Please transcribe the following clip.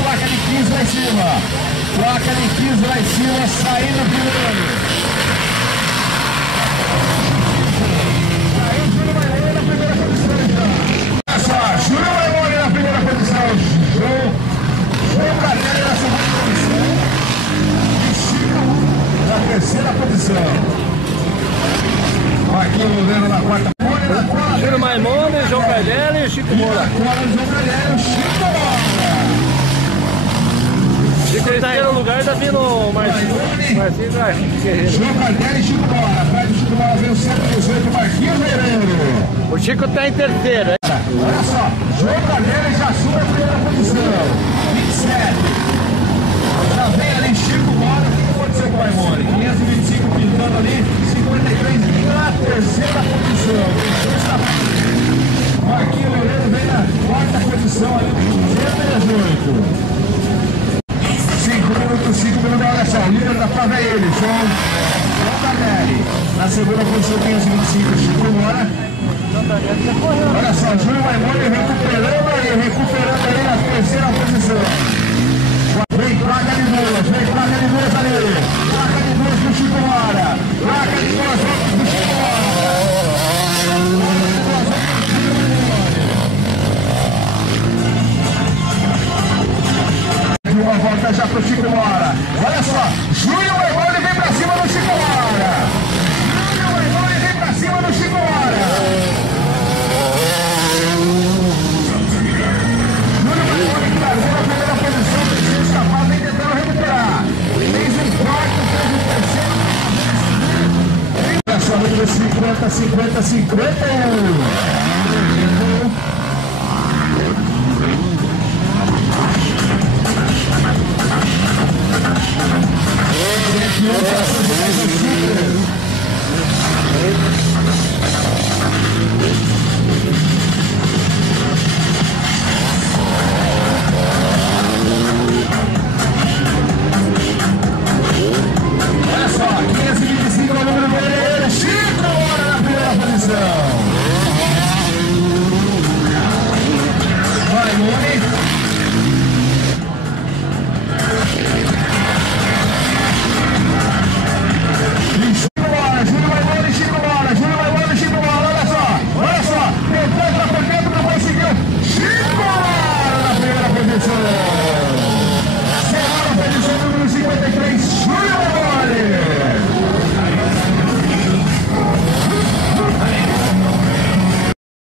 placa de 15 lá em cima. Placa de 15 lá em cima, saindo primeiro. Saiu Júnior Maimone na primeira posição já. Olha só, Júnior Maimone na primeira posição. João Cardelli na segunda posição. E Chico na terceira posição. Marquinhos Loureiro na quarta. Júnior Maimone, João Cardelli e Chico Moura. Agora João Cardelli e Chico Moura. Em terceiro lugar tá vindo o Marcinho Guerreiro. João Cardelli e Chico Moura. Atrás do Chico Moura vem o 118, Marquinhos Loureiro. O Chico tá em terceiro, hein? Olha só, João Cardelli já sube a primeira posição. 27. Já vem ali Chico Moura. O que aconteceu com o Maimone? 525 pintando ali. 53 na terceira posição. Marquinhos Loureiro vem na quarta posição ali. 218. 5 minutos, olha só, o líder da prova é ele, João Cardelli. Na segunda posição, 525, Chico Moura. Olha só, Júnior Maimone recuperando aí na terceira posição. Vem placa de duas ali. Placa de duas do Chico Moura. Placa de duas do Chico Moura. Uma volta já pro Chico Moura. Olha só, Júnior Maimone vem pra cima do Chico Moura. Júnior Maimone vem pra cima do Chico Moura. Júnior Maimone que largou na primeira posição, deixou escapar, vem tentando recuperar. Fez um quarto, fez um terceiro. Olha só, número 50, 50, 51.